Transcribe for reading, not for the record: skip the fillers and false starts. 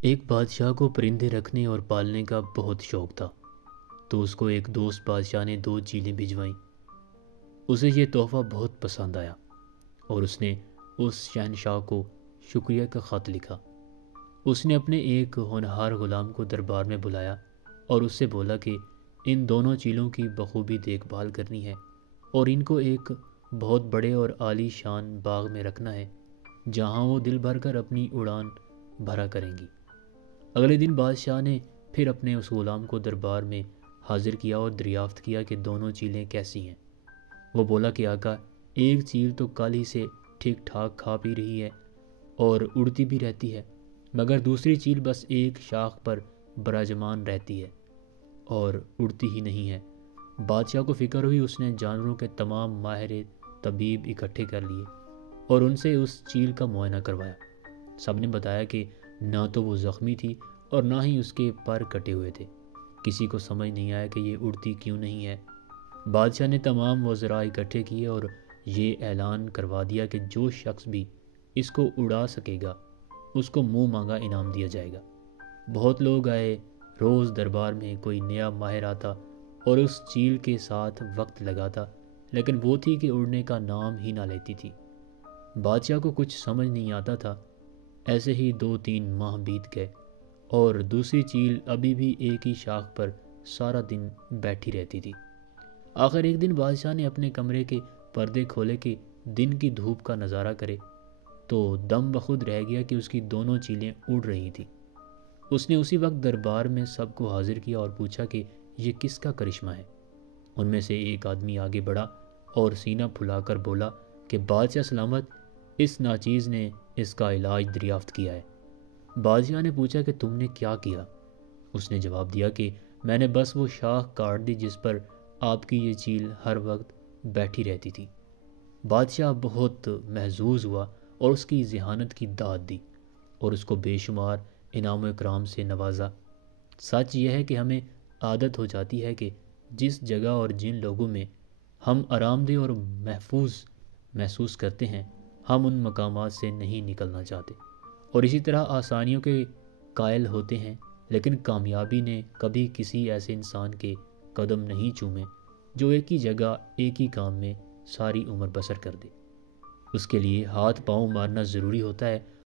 ایک بادشاہ کو پرندے رکھنے اور پالنے کا بہت شوق تھا، تو اس کو ایک دوست بادشاہ نے 2 چیلیں بھجوائیں۔ اسے یہ تحفہ بہت پسند آیا اور اس نے اس شہنشاہ کو شکریہ کا خط لکھا۔ اس نے اپنے ایک ہونہار غلام کو دربار میں بلایا اور اس سے بولا کہ ان دونوں چیلوں کی بخوبی دیکھ بھال کرنی ہے اور ان کو ایک بہت بڑے اور عالی شان باغ میں رکھنا ہے جہاں وہ دل بھر کر اپنی اڑان بھرا کریں گی۔ اگلے دن بادشاہ نے پھر اپنے اس غلام کو دربار میں حاضر کیا اور دریافت کیا کہ دونوں چیلیں کیسی ہیں۔ وہ بولا کہ آقا، ایک چیل تو کل ہی سے ٹھیک ٹھاک کھا پی رہی ہے اور اڑتی بھی رہتی ہے، مگر دوسری چیل بس ایک شاخ پر براجمان رہتی ہے اور اڑتی ہی نہیں ہے۔ بادشاہ کو فکر ہوئی، اس نے جانوروں کے تمام ماہر طبیب اکٹھے کر لیے اور ان سے اس چیل کا معائنہ کروایا۔ سب نے بتایا کہ نہ تو وہ زخمی تھی اور نہ ہی اس کے پر کٹے ہوئے تھے۔ کسی کو سمجھ نہیں آیا کہ یہ اڑتی کیوں نہیں ہے۔ بادشاہ نے تمام وزراء اکٹھے کیے اور یہ اعلان کروا دیا کہ جو شخص بھی اس کو اڑا سکے گا اس کو منہ مانگا انعام دیا جائے گا۔ بہت لوگ آئے، روز دربار میں کوئی نیا ماہر آتا اور اس چیل کے ساتھ وقت لگاتا، لیکن وہ تھی کہ اڑنے کا نام ہی نہ لیتی تھی۔ بادشاہ کو کچھ سمجھ نہیں آتا تھا۔ ایسے ہی 2-3 ماہ بیت گئے اور دوسری چیل ابھی بھی ایک ہی شاخ پر سارا دن بیٹھی رہتی تھی۔ آخر ایک دن بادشاہ نے اپنے کمرے کے پردے کھولے کہ دن کی دھوپ کا نظارہ کرے، تو دم بخود رہ گیا کہ اس کی دونوں چیلیں اڑ رہی تھیں۔ اس نے اسی وقت دربار میں سب کو حاضر کیا اور پوچھا کہ یہ کس کا کرشمہ ہے۔ ان میں سے ایک آدمی آگے بڑھا اور سینہ پھلا کر بولا کہ بادشاہ سلامت، اس ناچیز نے اس کا علاج دریافت کیا ہے۔ بادشاہ نے پوچھا کہ تم نے کیا کیا؟ اس نے جواب دیا کہ میں نے بس وہ شاخ کاٹ دی جس پر آپ کی یہ چیل ہر وقت بیٹھی رہتی تھی۔ بادشاہ بہت محظوظ ہوا اور اس کی ذہانت کی داد دی اور اس کو بے شمار انعام و اکرام سے نوازا۔ سچ یہ ہے کہ ہمیں عادت ہو جاتی ہے کہ جس جگہ اور جن لوگوں میں ہم آرام دہ اور محفوظ محسوس کرتے ہیں، ہم ان مقامات سے نہیں نکلنا چاہتے، اور اسی طرح آسانیوں کے قائل ہوتے ہیں، لیکن کامیابی نے کبھی کسی ایسے انسان کے قدم نہیں چومے جو ایک ہی جگہ ایک ہی کام میں ساری عمر بسر کر دے۔ اس کے لیے ہاتھ پاؤں مارنا ضروری ہوتا ہے